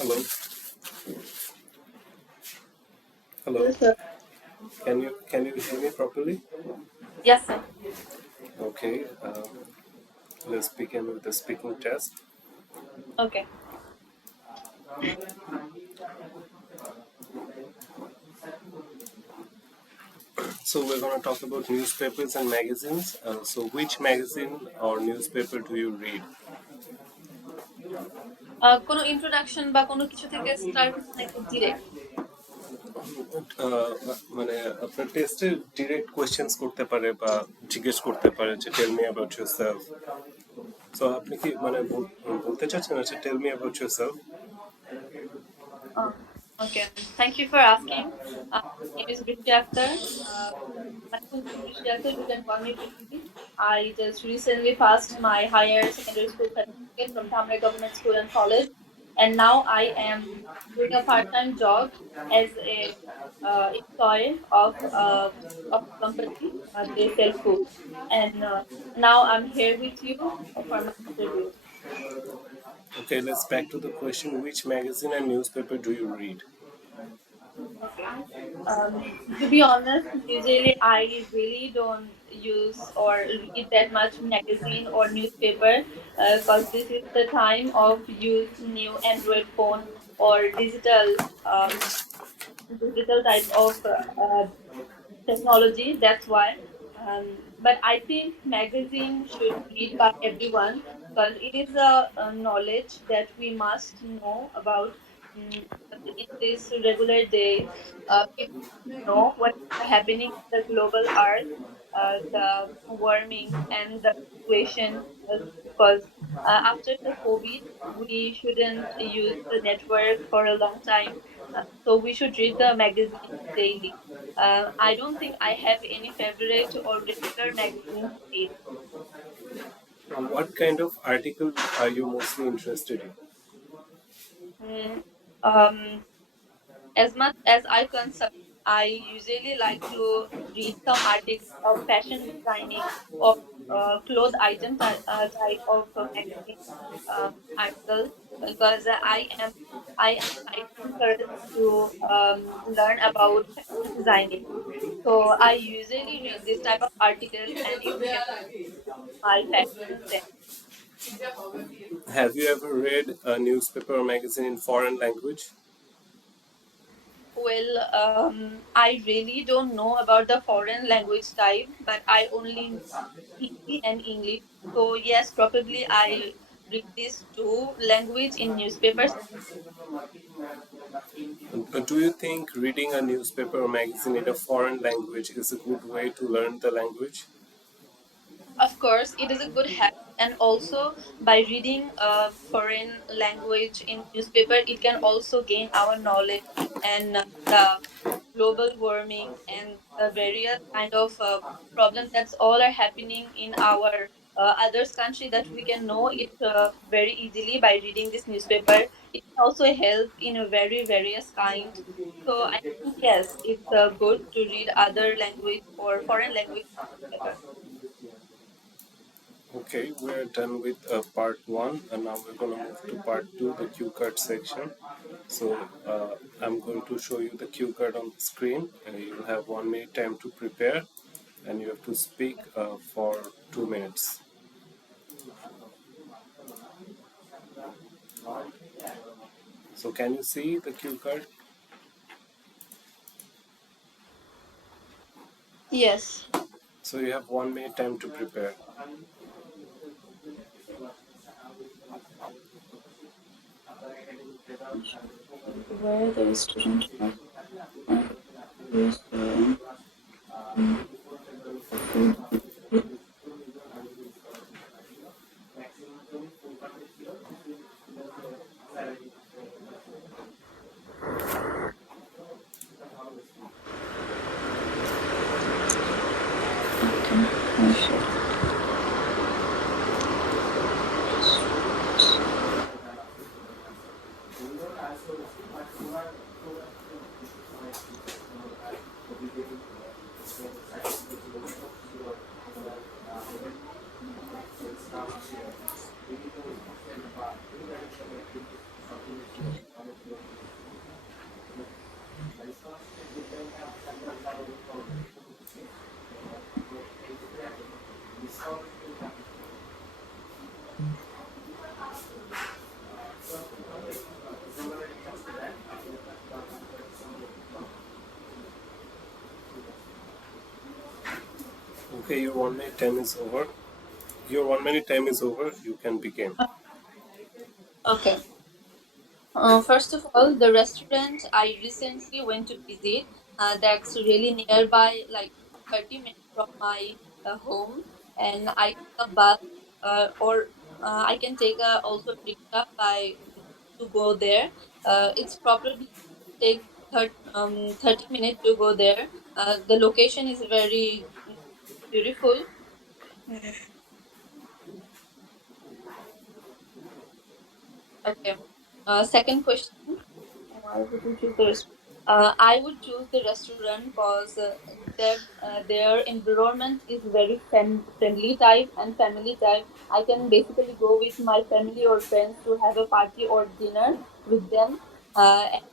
Hello. Hello. Yes, sir. Can you hear me properly? Yes, sir. Okay. Let's begin with the speaking test. Okay. So we're going to talk about newspapers and magazines. So which magazine or newspaper do you read? কোনো introduction বা কোনো কিছু থেকে start নাকি direct? মানে আপনার টেস্টে direct questions করতে পারে বা জিজ্ঞেস করতে পারে যে tell me about yourself. So আপনি কি মানে বলতে চাচ্ছেন আচ্ছা tell me about yourself? Okay. Thank you for asking. My name is Britti Akhtar. My full name is Britti Akhtar. You can call me Britti. I just recently passed my higher secondary school certificate from Dhamra Government School and College, and now I am doing a part-time job as a employee of a company. They sell food, and now I'm here with you for my interview. Okay, let's back to the question. Which magazine and newspaper do you read? Okay. To be honest, usually I really don't use or read that much magazine or newspaper because this is the time of use new Android phone or digital type of technology. That's why. But I think magazine should read by everyone because it is a knowledge that we must know about. Mm, in this regular day, people know what is happening in the global earth, the warming and the situation. Because after the COVID, we shouldn't use the network for a long time, so we should read the magazine daily. I don't think I have any favorite or regular magazine to read. What kind of article are you mostly interested in? Mm, um, as much as I concern, I usually like to read some articles of fashion designing or cloth item type of magazine articles because I am encouraged to learn about fashion designing. So I usually read this type of article and it helps my fashion sense. Have you ever read a newspaper or magazine in foreign language? Well, I really don't know about the foreign language type, but I only know Hindi and English. So yes, probably I read these two language in newspapers. Do you think reading a newspaper or magazine in a foreign language is a good way to learn the language? Of course, it is a good habit, and also by reading a foreign language in newspaper, it can also gain our knowledge and the global warming and the various kind of problems that's all are happening in our others country that we can know it very easily by reading this newspaper. It can also help in a very various kind. So I think yes, it's good to read other language or foreign language newspaper. Okay, we're done with part one, and now we're going to move to part two, the cue card section. So I'm going to show you the cue card on the screen, and you'll have 1 minute time to prepare, and you have to speak for 2 minutes. So can you see the cue card? Yes. So you have 1 minute time to prepare. Where the student of use food. Okay. I should. Okay, your 1 minute time is over. Your 1 minute time is over. You can begin. Okay. First of all, the restaurant I recently went to visit, that's really nearby, like 30 minutes from my home, and I take a bus, or I can take a also rickshaw by to go there. It's probably take 30 minutes to go there. The location is very beautiful. Mm, Okay. Second question. Why would you choose the restaurant? I would choose the restaurant because their environment is very friendly type and family type. I can basically go with my family or friends to have a party or dinner with them. And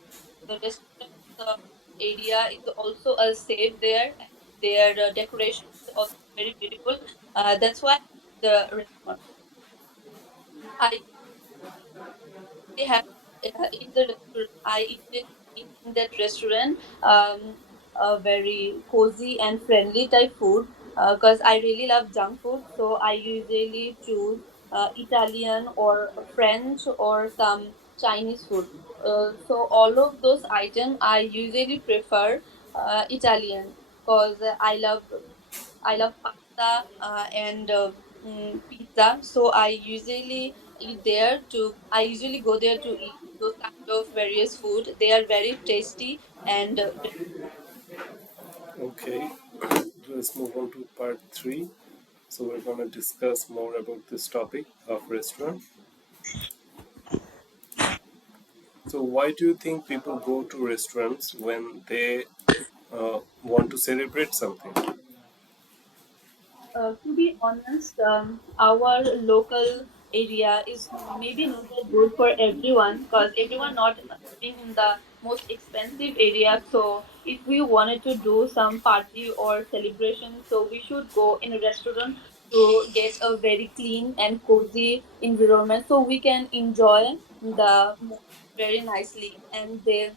the restaurant area is also safe there. And their decoration is also very beautiful. That's why the restaurant. I they have in the restaurant. I usually eat in that restaurant a very cozy and friendly type food because I really love junk food. So I usually choose Italian or French or some Chinese food. So all of those items I usually prefer Italian because I love pasta and pizza. So I usually go there to eat those kind of various food. They are very tasty and Okay, let's move on to part three. So we're going to discuss more about this topic of restaurant. So why do you think people go to restaurants when they want to celebrate something? To be honest, our local area is maybe not that good for everyone because everyone not living in the most expensive area. So if we wanted to do some party or celebration, so we should go in a restaurant to get a very clean and cozy environment so we can enjoy the moment very nicely. And they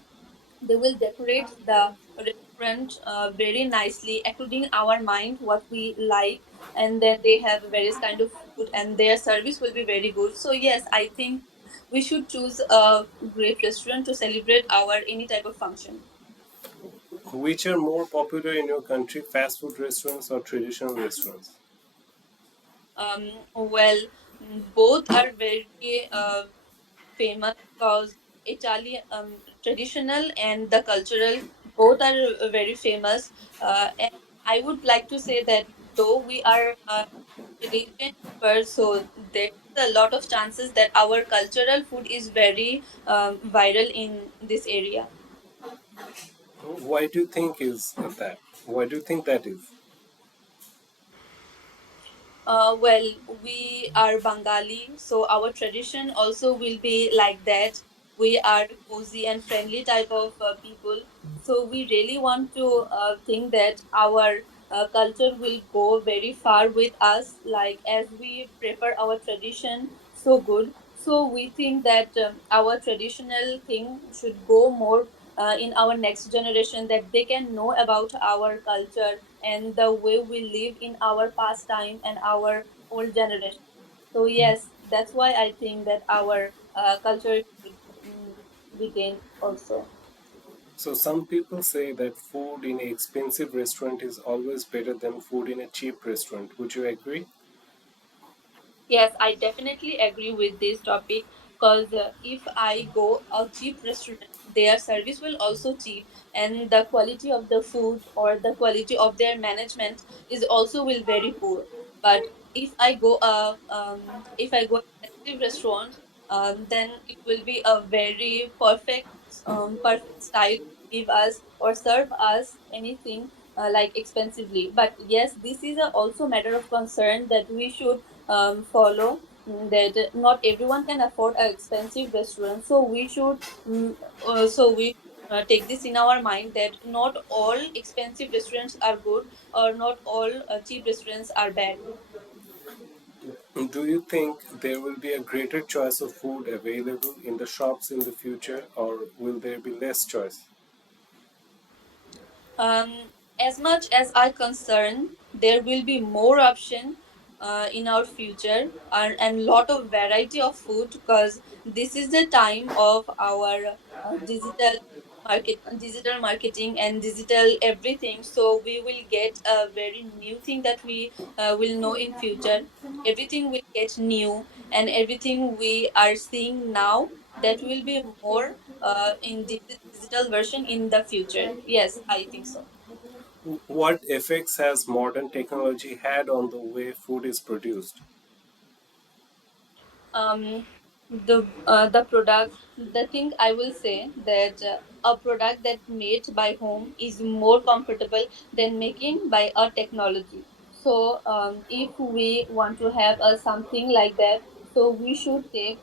will decorate the restaurant very nicely according our mind what we like, and then they have various kind of food and their service will be very good. So yes, I think we should choose a great restaurant to celebrate our any type of function. Which are more popular in your country, fast food restaurants or traditional restaurants? Well, both are very famous because Italian traditional and the cultural both are very famous. And I would like to say that though we are religion first, so there's a lot of chances that our cultural food is very viral in this area. Why do you think is that? Why do you think that is? Well, we are Bengali, so our tradition also will be like that. We are cozy and friendly type of people. So we really want to think that our culture will go very far with us. Like as we prefer our tradition so good, so we think that our traditional thing should go more in our next generation, that they can know about our culture and the way we live in our past time and our old generation. So yes, that's why I think that our culture should be gained also. So some people say that food in an expensive restaurant is always better than food in a cheap restaurant. Would you agree? Yes, I definitely agree with this topic because if I go a cheap restaurant, their service will also cheap, and the quality of the food or the quality of their management is also will very poor. But if I go expensive restaurant, then it will be a very perfect style to give us or serve us anything like expensively. But yes, this is also matter of concern that we should follow, that not everyone can afford an expensive restaurant, so we should take this in our mind that not all expensive restaurants are good or not all cheap restaurants are bad. Do you think there will be a greater choice of food available in the shops in the future, or will there be less choice? As much as I concern, there will be more option in our future, and lot of variety of food, because this is the time of our digital marketing and digital everything. So we will get a very new thing that we will know in future. Everything will get new, and everything we are seeing now, that will be more in digital version in the future. Yes, I think so. What effects has modern technology had on the way food is produced? The product, the thing I will say that a product that made by home is more comfortable than making by a technology. So if we want to have a something like that, so we should take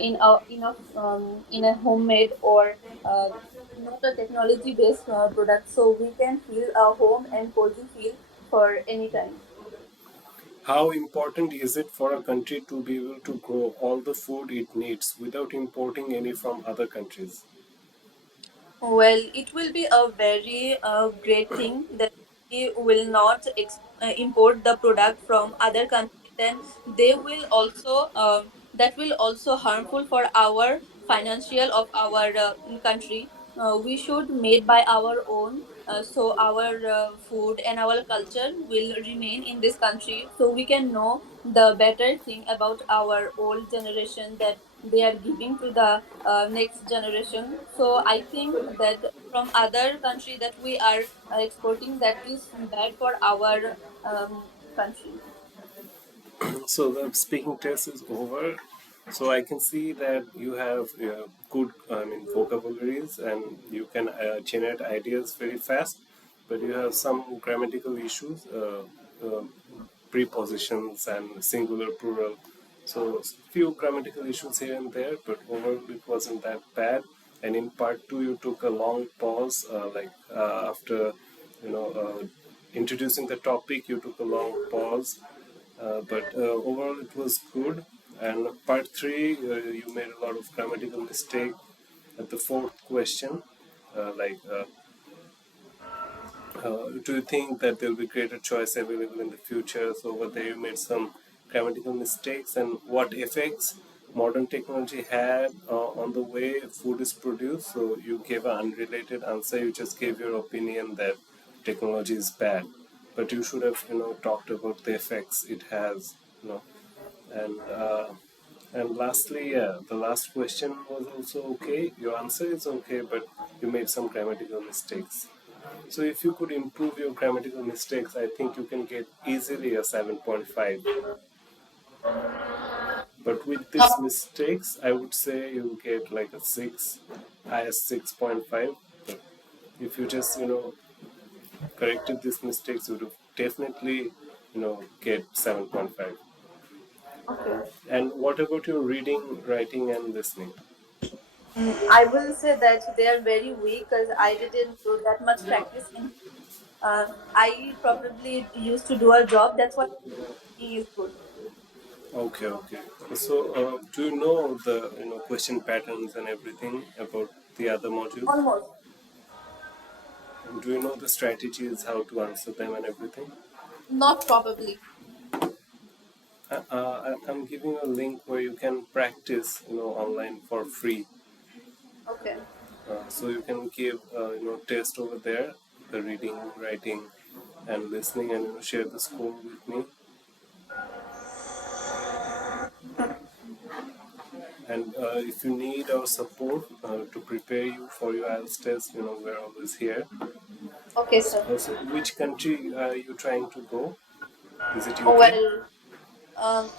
in a homemade or not a technology based product, so we can feel a home and cozy feel for any time. How important is it for a country to be able to grow all the food it needs without importing any from other countries? Well, it will be a very great thing that we will not import the product from other countries. Then they will also that will also harmful for our financial of our country. We should made by our own, so our food and our culture will remain in this country. So we can know the better thing about our old generation that they are giving to the next generation. So I think that from other country that we are exporting, that is bad for our country. So the speaking test is over. So I can see that you have good, vocabularies, and you can generate ideas very fast. But you have some grammatical issues, prepositions and singular, plural. So few grammatical issues here and there, but overall it wasn't that bad. And in part two, you took a long pause, after introducing the topic, you took a long pause, but overall it was good. And part three, you made a lot of grammatical mistake at the fourth question, do you think that there will be greater choice available in the future? So over there you made some grammatical mistakes. And what effects modern technology had on the way food is produced? So you gave an unrelated answer. You just gave your opinion that technology is bad, but you should have talked about the effects it has. You know, and lastly, yeah, the last question was also okay. Your answer is okay, but you made some grammatical mistakes. So if you could improve your grammatical mistakes, I think you can get easily a 7.5. But with these mistakes, I would say you'll get like a 6, highest 6.5. But if you just, corrected these mistakes, you would definitely, get 7.5. Okay. And what about your reading, writing, and listening? I will say that they are very weak because I didn't do that much practice in. I probably used to do a job. That's why he is good. Okay, okay. So, do you know the question patterns and everything about the other modules? Almost. Do you know the strategies, how to answer them and everything? Not probably. I'm giving a link where you can practice, online for free. Okay. So you can give, test over there, the reading, writing, and listening, and share the score with me. And if you need our support to prepare you for your IELTS test, we're always here. Okay, sir. So which country are you trying to go? Is it Oh, UK? well,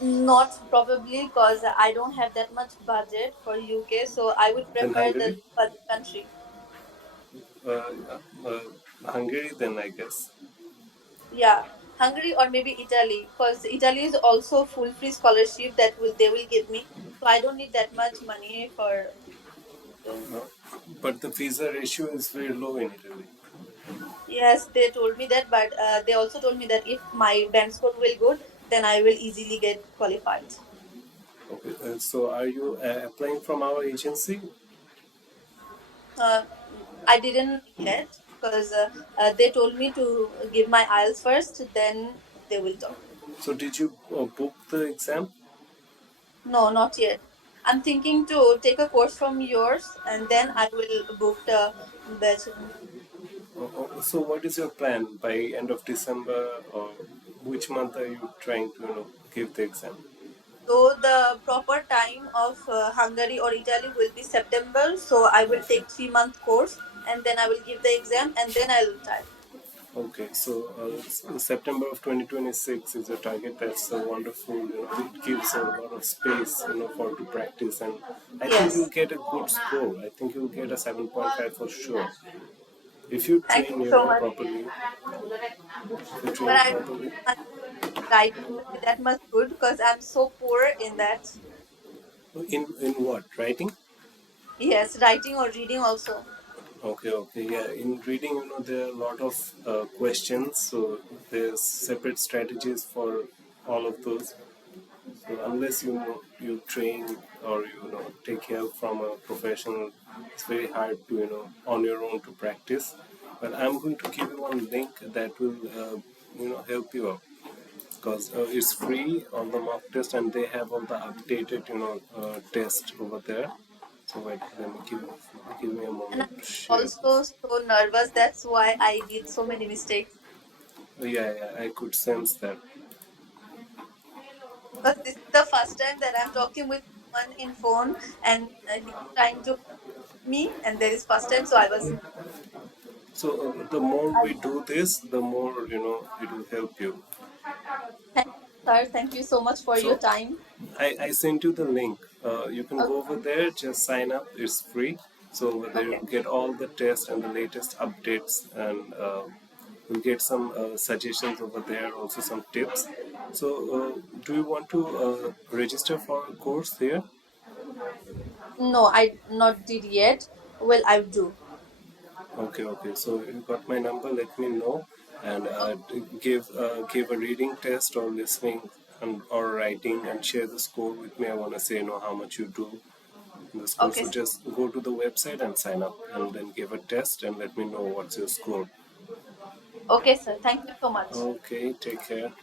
not probably because I don't have that much budget for UK, so I would Then prefer the Hungary? budget country. Uh, uh, Hungary, then I guess. Yeah, Hungary or maybe Italy, because Italy is also full free scholarship that will they will give me, so I don't need that much money for. Uh, but the visa ratio is very low in Italy. Yes, they told me that, but they also told me that if my band score will good, then I will easily get qualified. Okay, so are you applying from our agency? Uh, I didn't yet. because they told me to give my IELTS first, then they will talk. So did you book the exam? No, not yet. I'm thinking to take a course from yours and then I will book the batch. So what is your plan by end of December, or which month are you trying to give the exam? So the proper time of Hungary or Italy will be September. So I will take 3 month course and then I will give the exam and then I'll type. Okay, so September of 2026 is your target. That's wonderful. It gives a lot of space, for to practice, and I think you'll Yes. get a good score. I think you'll get a 7.5 for sure if you Thank train, you so much. properly. If you But train I properly. my writing will be that much good because I'm so poor in that. In what writing? Yes, writing or reading also. Okay, okay, yeah. In reading, there are a lot of questions, so there's separate strategies for all of those. So unless you train or take help from a professional, it's very hard to on your own to practice. But I'm going to give you one link that will help you out because it's free on the mock test and they have all the updated test over there. So wait, let me give me a And I'm moment to share also this. so nervous. That's why I did so many mistakes. Yeah, yeah, I could sense that. Because this is the first time that I'm talking with someone in phone and he's trying to me and there is first time so I was So the more I we do this, the more it will help you. thank you, sir. Thank you so much for your So time. I sent you the link. You can go Okay. over there, just sign up. It's free. So over there Okay. you get all the tests and the latest updates, and you'll get some suggestions over there, also some tips. So do you want to register for a course here? No, I not did yet. Well, I do. Okay, okay. So you got my number. Let me know, and Okay, give a reading test or listening and or writing, and share the score with me. I want to say how much you do in the score. okay, So just go to the website and sign up, and then give a test and let me know what's your score. okay, sir. Thank you so much. Okay, take care.